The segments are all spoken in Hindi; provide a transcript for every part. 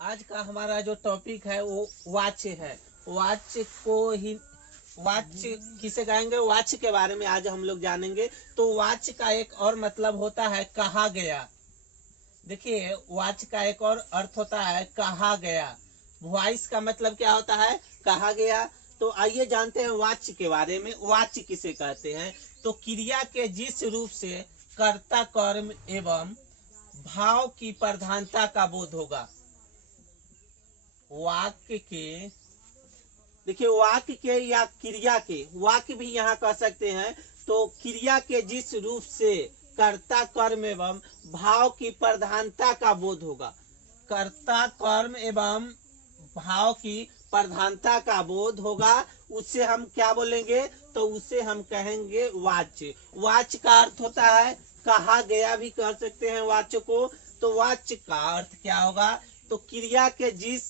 आज का हमारा जो टॉपिक है वो वाच्य है। वाच्य को ही वाच्य किसे कहेंगे, वाच्य के बारे में आज हम लोग जानेंगे। तो वाच्य का एक और मतलब होता है कहा गया। देखिए, वाच्य का एक और अर्थ होता है कहा गया। वॉइस का मतलब क्या होता है, कहा गया। तो आइए जानते हैं वाच्य के बारे में। वाच्य किसे कहते हैं? तो क्रिया के जिस रूप से कर्ता कर्म एवं भाव की प्रधानता का बोध होगा। वाक्य के, देखिए वाक्य के या क्रिया के, वाक्य भी यहाँ कह सकते हैं। तो क्रिया के जिस रूप से कर्ता कर्म एवं भाव की प्रधानता का बोध होगा। कर्ता कर्म एवं भाव की प्रधानता का बोध होगा, उससे हम क्या बोलेंगे? तो उसे हम कहेंगे वाच्य। वाच्य का अर्थ होता है कहा गया, भी कह सकते हैं वाच्य को। तो वाच्य का अर्थ क्या होगा? तो क्रिया के जिस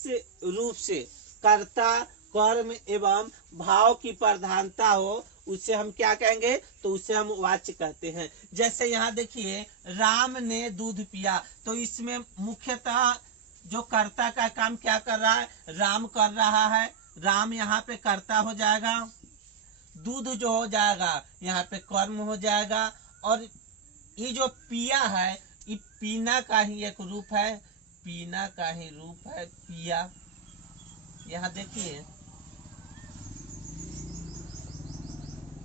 रूप से कर्ता कर्म एवं भाव की प्रधानता हो, उसे हम क्या कहेंगे? तो उसे हम वाच्य कहते हैं। जैसे यहाँ देखिए, राम ने दूध पिया। तो इसमें मुख्यतः जो कर्ता का काम क्या कर रहा है? राम कर रहा है। राम यहाँ पे कर्ता हो जाएगा। दूध जो हो जाएगा यहाँ पे कर्म हो जाएगा। और ये जो पिया है, ये पीना का ही एक रूप है। पीना का ही रूप है पिया। यहाँ देखिए,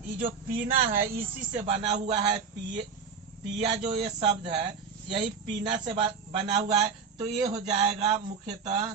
ये जो पीना है इसी से बना हुआ है। पिया जो ये शब्द है, यही पीना से बना हुआ है। तो ये हो जाएगा मुख्यतः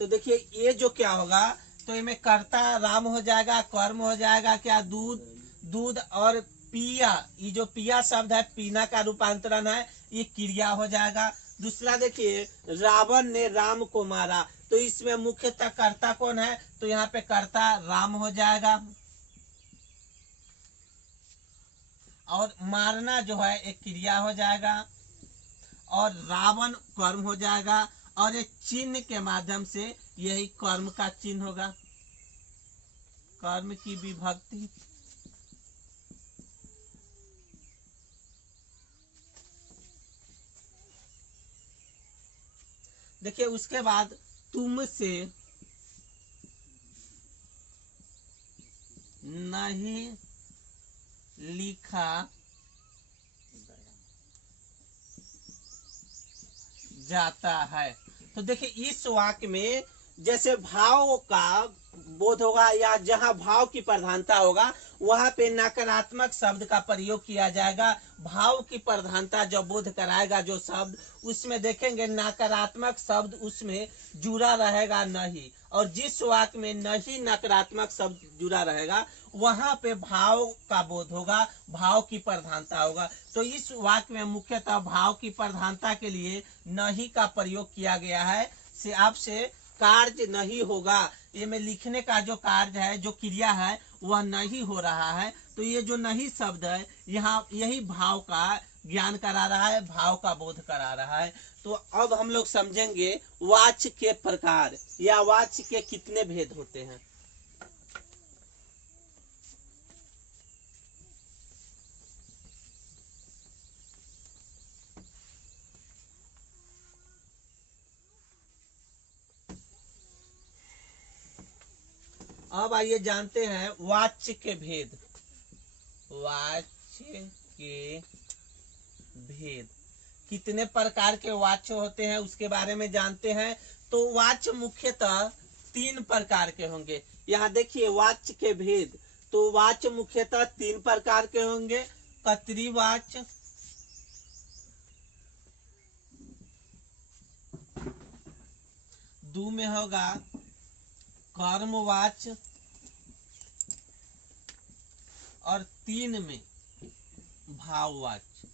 तो देखिए ये जो क्या होगा, तो इनमें कर्ता राम हो जाएगा, कर्म हो जाएगा क्या? दूध। दूध और पिया, ये जो पिया शब्द है पीना का रूपांतरण है, ये क्रिया हो जाएगा। दूसरा देखिए, रावण ने राम को मारा। तो इसमें मुख्यतः कर्ता कौन है? तो यहाँ पे कर्ता राम हो जाएगा। और मारना जो है एक क्रिया हो जाएगा। और रावण कर्म हो जाएगा। और एक चिन्ह के माध्यम से यही कर्म का चिन्ह होगा, कर्म की विभक्ति। देखिए उसके बाद तुमसे नहीं लिखा जाता है। तो देखिए इस वाक्य में जैसे भाव का बोध होगा, या जहां भाव की प्रधानता होगा वहां पे नकारात्मक शब्द का प्रयोग किया जाएगा। भाव की प्रधानता जो बोध कराएगा जो शब्द, उसमें देखेंगे नकारात्मक शब्द उसमें जुड़ा रहेगा नहीं। और जिस वाक्य में नहीं नकारात्मक शब्द जुड़ा रहेगा वहां पे भाव का बोध होगा, भाव की प्रधानता होगा। तो इस वाक्य में मुख्यतः भाव की प्रधानता के लिए नहीं का प्रयोग किया गया है। से आपसे कार्य नहीं होगा, ये में लिखने का जो कार्य है, जो क्रिया है, वह नहीं हो रहा है। तो ये जो नहीं शब्द है यहाँ यही भाव का ज्ञान करा रहा है, भाव का बोध करा रहा है। तो अब हम लोग समझेंगे वाच्य के प्रकार या वाच्य के कितने भेद होते हैं। अब आइए जानते हैं वाच्य के भेद। वाच्य के भेद, कितने प्रकार के वाच्य होते हैं उसके बारे में जानते हैं। तो वाच्य मुख्यतः 3 प्रकार के होंगे। यहाँ देखिए वाच्य के भेद। तो वाच्य मुख्यतः 3 प्रकार के होंगे। कर्तरी वाच्य, दो में होगा कर्मवाच्य, और 3 में भाववाच्य।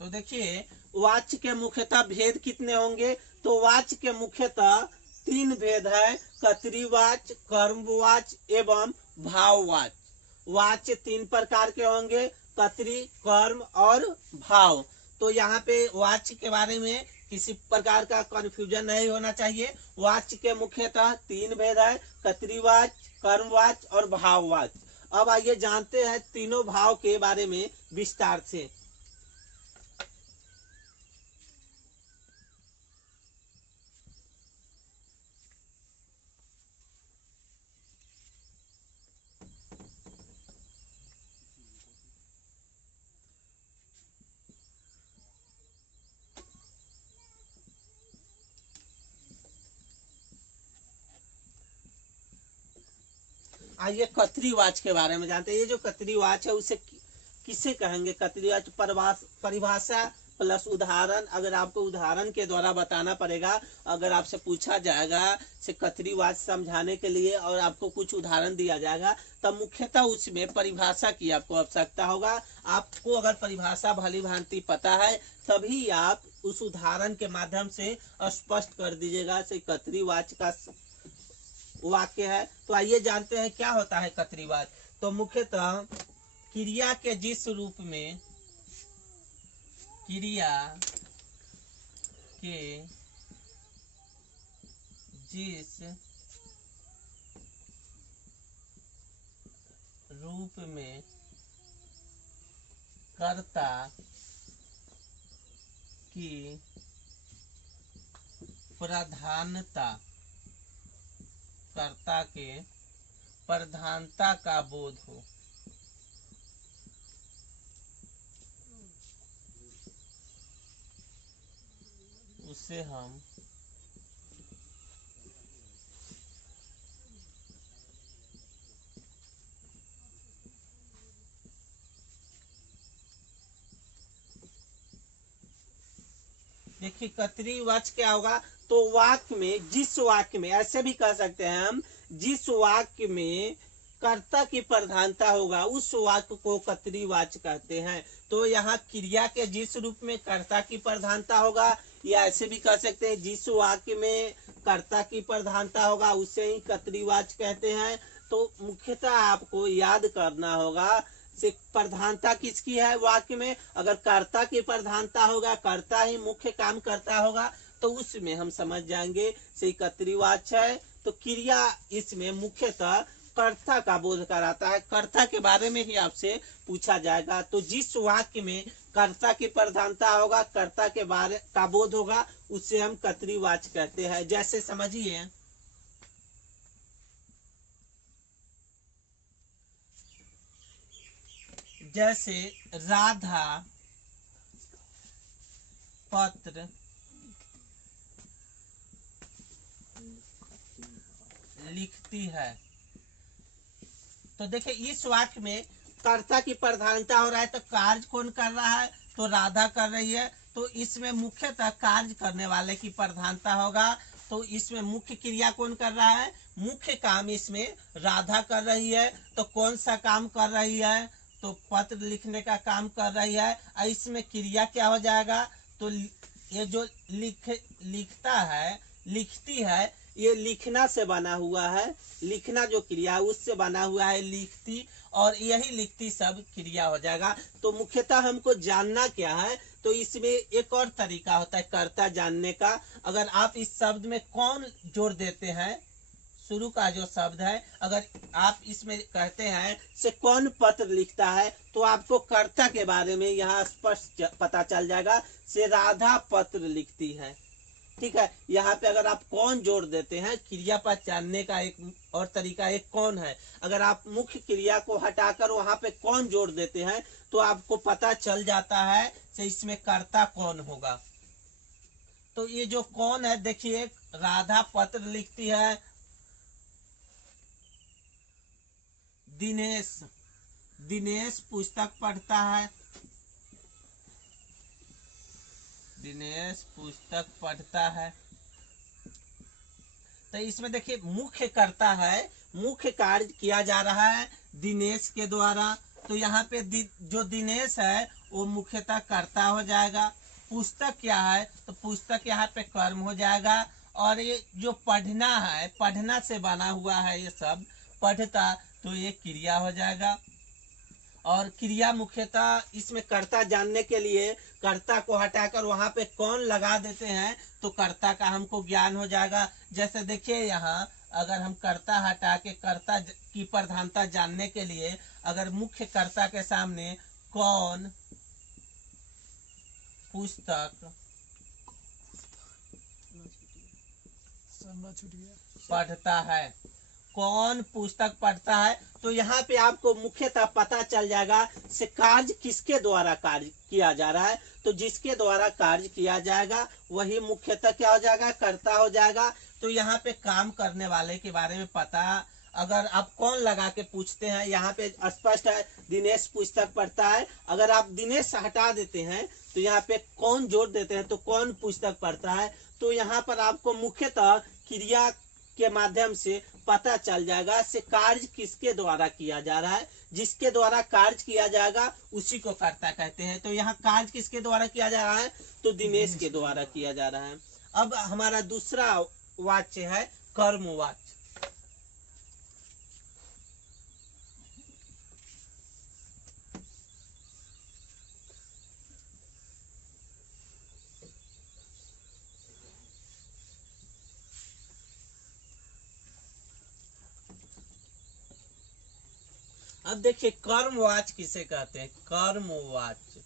तो देखिए वाच्य के मुख्यतः भेद कितने होंगे। तो वाच्य के मुख्यतः 3 भेद है, कर्तरीवाच्य, कर्मवाच्य एवं भाववाच्य। वाच्य 3 प्रकार के होंगे, कर्तरी, कर्म और भाव। तो यहाँ पे वाच्य के बारे में किसी प्रकार का कंफ्यूजन नहीं होना चाहिए। वाच्य के मुख्यतः 3 भेद है, कर्तरीवाच्य, कर्मवाच और भाववाच। अब आइए जानते हैं तीनों भाव के बारे में विस्तार से। आइए कतरीवाच के बारे में जानते हैं। ये जो कतरीवाच है उसे किसे कहेंगे? कतरीवाच परिभाषा प्लस उदाहरण। अगर आपको उदाहरण के द्वारा बताना पड़ेगा, अगर आपसे पूछा जाएगा से कतरीवाच समझाने के लिए और आपको कुछ उदाहरण दिया जाएगा, तब मुख्यतः उसमें परिभाषा की आपको आवश्यकता होगा। आपको अगर परिभाषा भली भांति पता है तभी आप उस उदाहरण के माध्यम से स्पष्ट कर दीजिएगा से कतरीवाच का वाक्य है। तो आइए जानते हैं क्या होता है कतरीवाच। तो मुख्यतः क्रिया के जिस रूप में, क्रिया के जिस रूप में कर्ता की प्रधानता, कर्ता के प्रधानता का बोध हो, उसे हम देखिए कतरीवाच क्या होगा। तो वाक्य में, जिस वाक्य में, ऐसे भी कह सकते हैं हम, जिस वाक्य में कर्ता की प्रधानता होगा उस वाक्य को कतरीवाच कहते हैं। तो यहाँ क्रिया के जिस रूप में कर्ता की प्रधानता होगा, या ऐसे भी कह सकते हैं जिस वाक्य में कर्ता की प्रधानता होगा उसे ही कतरीवाच कहते हैं। तो मुख्यतः आपको याद करना होगा से प्रधानता किसकी है वाक्य में। अगर कर्ता की प्रधानता होगा, कर्ता ही मुख्य काम करता होगा, तो उसमें हम समझ जाएंगे से कतरीवाच है। तो क्रिया इसमें मुख्यतः कर्ता का बोध कराता है, कर्ता के बारे में ही आपसे पूछा जाएगा। तो जिस वाक्य में कर्ता की प्रधानता होगा, कर्ता के बारे का बोध होगा, उससे हम कतरीवाच कहते हैं। जैसे समझिए, जैसे राधा पत्र लिखती है। तो देखिए इस वाक्य में कर्ता की प्रधानता हो रहा है, तो कार्य कौन कर रहा है? तो राधा कर रही है। तो इसमें मुख्यतः कार्य करने वाले की प्रधानता होगा। तो इसमें मुख्य क्रिया कौन कर रहा है? मुख्य काम इसमें राधा कर रही है। तो कौन सा काम कर रही है? तो पत्र लिखने का काम कर रही है। और इसमें क्रिया क्या हो जाएगा? तो ये जो लिखता है, लिखती है, ये लिखना से बना हुआ है। लिखना जो क्रिया उससे बना हुआ है लिखती, और यही लिखती सब क्रिया हो जाएगा। तो मुख्यतः हमको जानना क्या है? तो इसमें एक और तरीका होता है कर्ता जानने का। अगर आप इस शब्द में कौन जोड़ देते हैं, शुरू का जो शब्द है, अगर आप इसमें कहते हैं से कौन पत्र लिखता है, तो आपको कर्ता के बारे में यहाँ स्पष्ट पता चल जाएगा से राधा पत्र लिखती है। ठीक है, यहाँ पे अगर आप कौन जोड़ देते हैं, क्रिया पर जानने का एक और तरीका एक कौन है। अगर आप मुख्य क्रिया को हटाकर वहां पे कौन जोड़ देते हैं, तो आपको पता चल जाता है कि इसमें कर्ता कौन होगा। तो ये जो कौन है, देखिए राधा पत्र लिखती है, दिनेश पुस्तक पढ़ता है, दिनेश पुस्तक पढ़ता है। तो इसमें देखिए मुख्य कर्ता है, मुख्य कार्य किया जा रहा है दिनेश के द्वारा। तो यहाँ पे जो दिनेश है वो मुख्यतः कर्ता हो जाएगा। पुस्तक क्या है? तो पुस्तक यहाँ पे कर्म हो जाएगा। और ये जो पढ़ना है, पढ़ना से बना हुआ है ये सब, पढ़ता, तो ये क्रिया हो जाएगा। और क्रिया मुख्यतः इसमें कर्ता जानने के लिए कर्ता को हटाकर वहां पे कौन लगा देते हैं, तो कर्ता का हमको ज्ञान हो जाएगा। जैसे देखिए यहाँ अगर हम कर्ता हटा के कर्ता की प्रधानता जानने के लिए अगर मुख्य कर्ता के सामने कौन पुस्तक पढ़ता है, कौन पुस्तक पढ़ता है, तो यहाँ पे आपको मुख्यतः पता चल जाएगा से कार्य किसके द्वारा कार्य किया जा रहा है। तो जिसके द्वारा कार्य किया जाएगा वही मुख्यतः क्या हो जाएगा, कर्ता हो जाएगा। तो यहाँ पे काम करने वाले के बारे में पता अगर आप कौन लगा के पूछते हैं, यहाँ पे स्पष्ट है दिनेश पुस्तक पढ़ता है। अगर आप दिनेश हटा देते हैं तो यहाँ पे कौन जोड़ देते हैं तो कौन पुस्तक पढ़ता है। तो यहाँ पर आपको मुख्यतः क्रिया के माध्यम से पता चल जाएगा से कार्य किसके द्वारा किया जा रहा है। जिसके द्वारा कार्य किया जाएगा उसी को कर्ता कहते हैं। तो यहाँ कार्य किसके द्वारा किया जा रहा है, तो दिनेश के द्वारा किया जा रहा है। अब हमारा दूसरा वाच्य है कर्मवाच्य। अब देखिए कर्मवाच्य किसे कहते हैं, कर्मवाच्य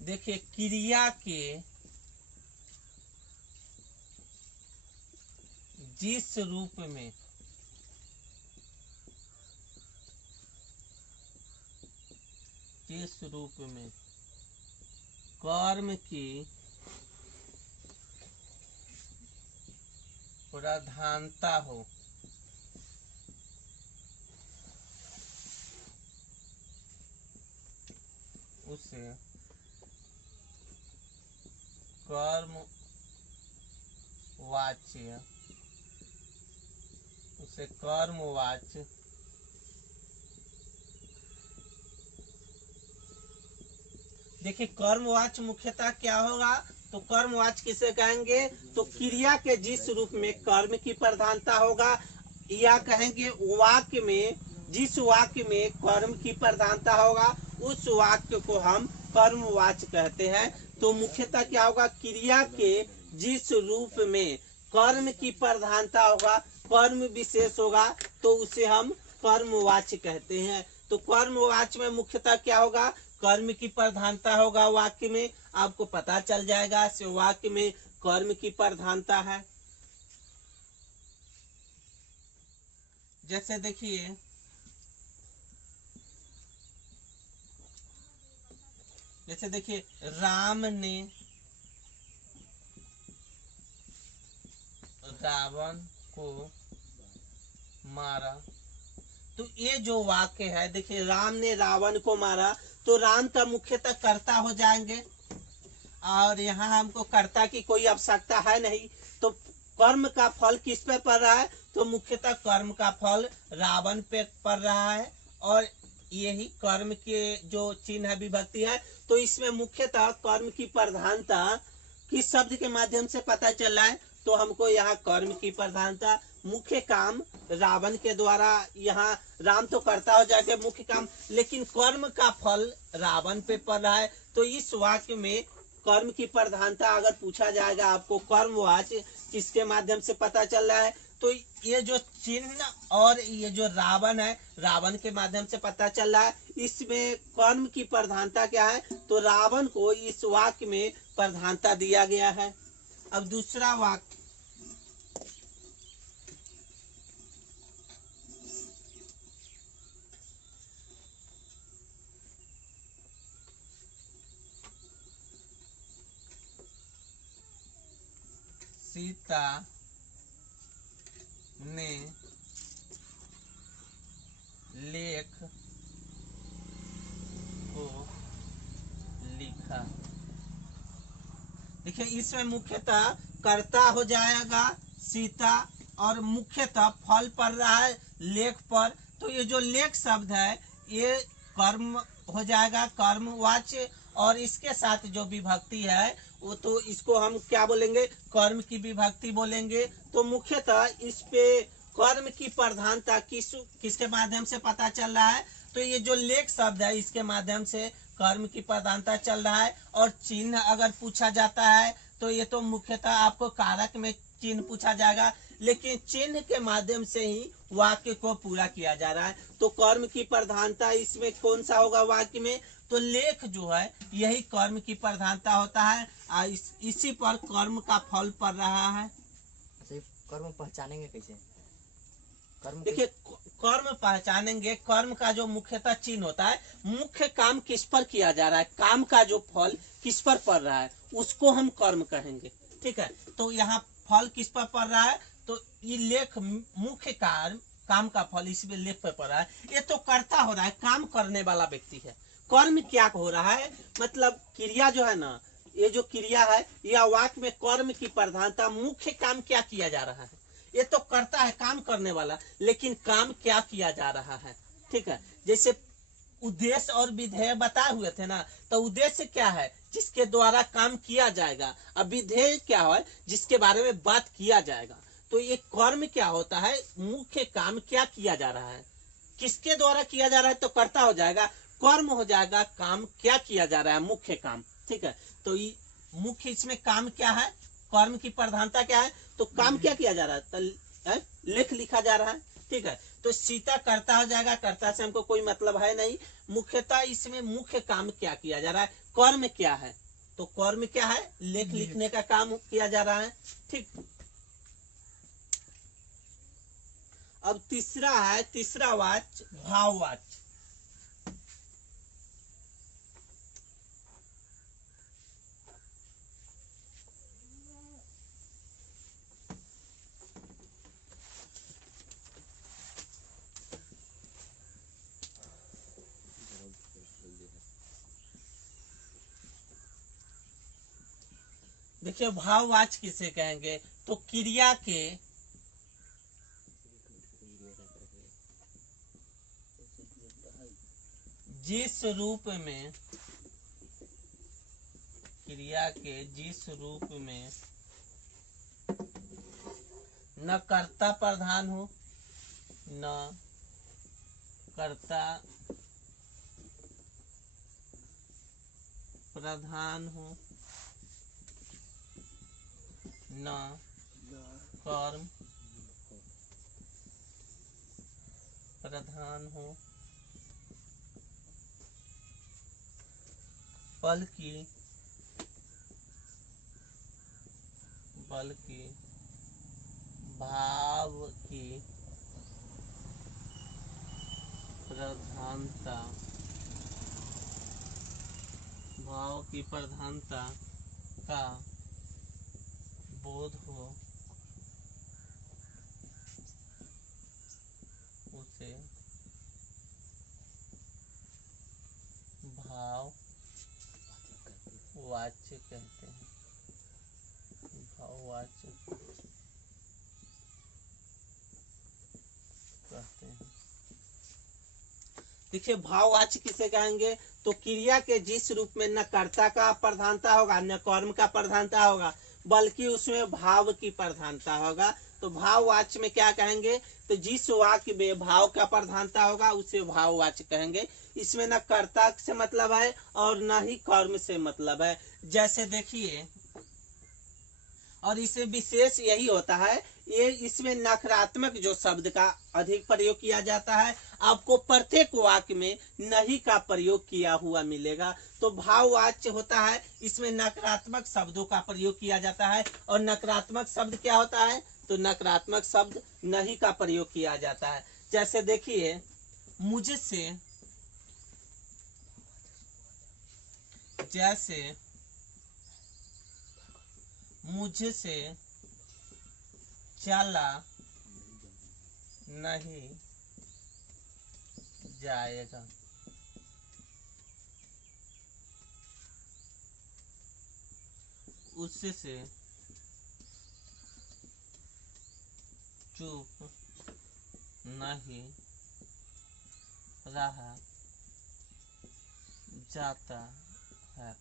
देखिए क्रिया के जिस रूप में कर्म की प्रधानता हो उसे कर्मवाच्य देखिए कर्मवाच्य मुख्यतः क्या होगा, तो कर्मवाच्य किसे कहेंगे, तो क्रिया के जिस रूप में कर्म की प्रधानता होगा, या कहेंगे वाक्य में जिस वाक्य में कर्म की प्रधानता होगा उस वाक्य को हम कर्मवाच्य कहते हैं। तो मुख्यतः क्या होगा, क्रिया के जिस रूप में कर्म की प्रधानता होगा, कर्म विशेष होगा, तो उसे हम कर्मवाच्य कहते हैं। तो कर्मवाच्य में मुख्यतः क्या होगा, कर्म की प्रधानता होगा वाक्य में, आपको पता चल जाएगा से वाक्य में कर्म की प्रधानता है। जैसे देखिए राम ने रावण को मारा। तो ये जो वाक्य है देखिए राम ने रावण को मारा, तो राम का मुख्यतः कर्ता हो जाएंगे और यहाँ हमको कर्ता की कोई आवश्यकता है नहीं। तो कर्म का फल किस पे पड़ रहा है, तो मुख्यतः कर्म का फल रावण पे पड़ रहा है और यही कर्म के जो चिन्ह विभक्ति है। तो इसमें मुख्यतः कर्म की प्रधानता किस शब्द के माध्यम से पता चल रहा है, तो हमको यहाँ कर्म की प्रधानता मुख्य काम रावण के द्वारा, यहाँ राम तो करता हो जाके मुख्य काम, लेकिन कर्म का फल रावण पे पड़ रहा है। तो इस वाक्य में कर्म की प्रधानता अगर पूछा जाएगा आपको कर्मवाच्य किसके माध्यम से पता चल रहा है, तो ये जो चिन्ह और ये जो रावण है रावण के माध्यम से पता चल रहा है। इसमें कर्म की प्रधानता क्या है, तो रावण को इस वाक्य में प्रधानता दिया गया है। अब दूसरा वाक्य सीता ने लेख को लिखा। देखिए इसमें मुख्यतः कर्ता हो जाएगा सीता और मुख्यतः फल पड़ रहा है लेख पर। तो ये जो लेख शब्द है ये कर्म हो जाएगा कर्मवाच्य, और इसके साथ जो विभक्ति है वो तो इसको हम क्या बोलेंगे, कर्म की विभक्ति बोलेंगे। तो मुख्यतः इस पे कर्म की प्रधानता किसके माध्यम से पता चल रहा है, तो ये जो लेख शब्द है इसके माध्यम से कर्म की प्रधानता चल रहा है। और चिन्ह अगर पूछा जाता है तो ये तो मुख्यतः आपको कारक में चिन्ह पूछा जाएगा, लेकिन चिन्ह के माध्यम से ही वाक्य को पूरा किया जा रहा है। तो कर्म की प्रधानता इसमें कौन सा होगा वाक्य में? तो लेख जो है यही कर्म की प्रधानता होता है। इसी पर कर्म का फल पड़ रहा है। कर्म पहचानेंगे कैसे? कर्म देखिए, कर्म पहचानेंगे, कर्म का जो मुख्यतः चिन्ह होता है, मुख्य काम किस पर किया जा रहा है, काम का जो फल किस पर पड़ रहा है उसको हम कर्म कहेंगे। ठीक है, तो यहाँ फल किस पर पड़ रहा है? तो ये लेख मुख्य काम का फल इसमें लेख पर पड़ रहा है। ये तो कर्ता हो रहा है, काम करने वाला व्यक्ति है। कर्म क्या हो रहा है? मतलब क्रिया जो है ना, ये जो क्रिया है या वाक्य में कर्म की प्रधानता, मुख्य काम क्या किया जा रहा है? ये तो करता है, काम करने वाला, लेकिन काम क्या किया जा रहा है? ठीक है, जैसे उद्देश्य और विधेय बताए हुए थे ना, तो उद्देश्य क्या है? जिसके द्वारा काम किया जाएगा। अब विधेय क्या है? जिसके बारे में बात किया जाएगा। तो ये कर्म क्या होता है? मुख्य काम क्या किया जा रहा है, किसके द्वारा किया जा रहा है, तो कर्ता हो जाएगा। कर्म हो जाएगा काम क्या किया जा रहा है, मुख्य काम। ठीक है, तो ये मुख्य इसमें काम क्या है, कर्म की प्रधानता क्या है, तो काम क्या किया जा रहा है, तो लेख लिखा जा रहा है। ठीक है, तो सीता कर्ता हो जाएगा, कर्ता से हमको कोई मतलब है नहीं। मुख्यतः इसमें मुख्य काम क्या किया जा रहा है, कर्म क्या है, तो कर्म क्या है, लेख लिखने का काम किया जा रहा है। ठीक, अब तीसरा है, तीसरा वाच्य भाववाच्य। देखिए, भाववाच्य किसे कहेंगे? तो क्रिया के जिस रूप में, क्रिया के जिस रूप में न कर्ता प्रधान हो, न कर्ता प्रधान हो, न कर्म प्रधान हो, बल्कि भाव की प्रधानता, भाव की प्रधानता का बोध हो, उसे भाववाच्य कहते हैं। भाववाच्य कहते हैं। देखिए, भाववाच्य किसे कहेंगे? तो क्रिया के जिस रूप में न कर्ता का प्रधानता होगा, न कर्म का प्रधानता होगा, बल्कि उसमें भाव की प्रधानता होगा। तो भाववाच्य में क्या कहेंगे? तो जिस वाक्य में भाव का प्रधानता होगा उसे भाववाच्य कहेंगे। इसमें न कर्ता से मतलब है और न ही कर्म से मतलब है। जैसे देखिए, और इसे विशेष यही होता है, ये इसमें नकारात्मक जो शब्द का अधिक प्रयोग किया जाता है। आपको प्रत्येक वाक्य में नहीं का प्रयोग किया हुआ मिलेगा। तो भाववाच्य होता है, इसमें नकारात्मक शब्दों का प्रयोग किया जाता है। और नकारात्मक शब्द क्या होता है? तो नकारात्मक शब्द नहीं का प्रयोग किया जाता है। जैसे देखिए, मुझसे, जैसे मुझसे चला नहीं जाएगा। उससे चुप नहीं रहा जाता है।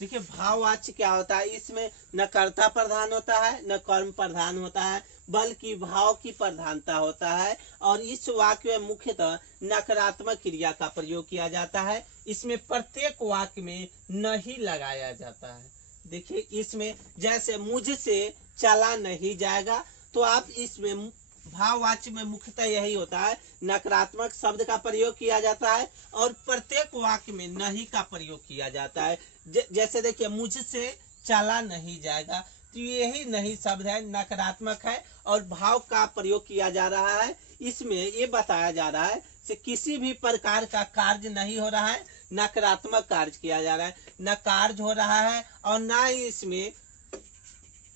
देखिए भाववाच्य क्या होता है, इसमें न कर्ता प्रधान होता है न कर्म प्रधान होता है, बल्कि भाव की प्रधानता होता है। और इस वाक्य में मुख्यतः नकारात्मक क्रिया का प्रयोग किया जाता है। इसमें प्रत्येक वाक्य में नहीं लगाया जाता है। देखिए इसमें जैसे मुझसे चला नहीं जाएगा, तो आप इसमें भाववाच्य में मुख्यतः यही होता है, नकारात्मक शब्द का प्रयोग किया जाता है और प्रत्येक वाक्य में नहीं का प्रयोग किया जाता है। जैसे देखिए मुझसे चला नहीं जाएगा, तो यही नहीं शब्द है, नकारात्मक है और भाव का प्रयोग किया जा रहा है। इसमें ये बताया जा रहा है कि किसी भी प्रकार का कार्य नहीं हो रहा है, नकारात्मक कार्य किया जा रहा है, न कार्य हो रहा है और न ही इसमें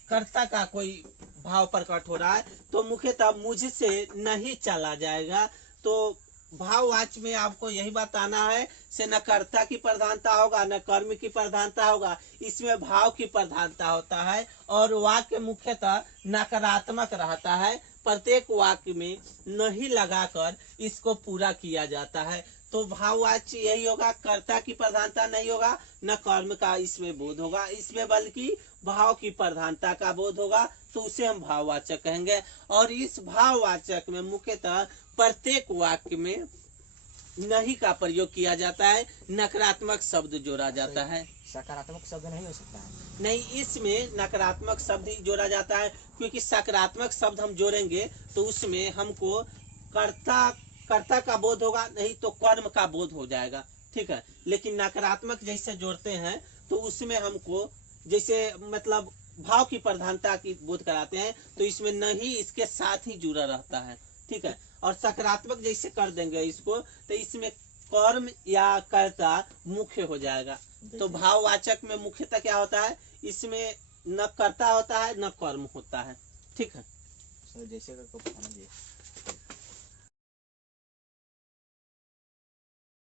कर्ता का कोई भाव प्रकट हो रहा है। तो मुख्यतः मुझसे नहीं चला जाएगा। तो भाववाच्य में आपको यही बताना है से न कर्ता की प्रधानता होगा न कर्म की प्रधानता होगा, इसमें भाव की प्रधानता होता है और वाक्य मुख्यतः नकारात्मक रहता है। प्रत्येक वाक्य में नहीं लगाकर इसको पूरा किया जाता है। तो भाववाच्य यही होगा, कर्ता की प्रधानता नहीं होगा न कर्म का इसमें बोध होगा, इसमें बल्कि भाव की प्रधानता का बोध होगा, तो उसे हम भाववाचक कहेंगे। और इस भाववाचक में मुख्यतः प्रत्येक वाक्य में नहीं का प्रयोग किया जाता है, नकारात्मक शब्द जोड़ा जाता है। सकारात्मक शब्द नहीं हो सकता है? नहीं, इसमें नकारात्मक शब्द ही जोड़ा जाता है, क्योंकि सकारात्मक शब्द हम जोड़ेंगे तो उसमें हमको कर्ता का बोध होगा, नहीं तो कर्म का बोध हो जाएगा, ठीक है। लेकिन नकारात्मक जैसे जोड़ते हैं तो उसमें हमको जैसे मतलब भाव की प्रधानता की बोध कराते हैं, तो इसमें नहीं इसके साथ ही जुड़ा रहता है, ठीक है। और सकारात्मक जैसे कर देंगे इसको, तो इसमें कर्म या कर्ता मुख्य हो जाएगा। तो भाववाचक में मुख्यतः क्या होता है, इसमें न कर्ता होता है न कर्म होता है, ठीक है। जैसे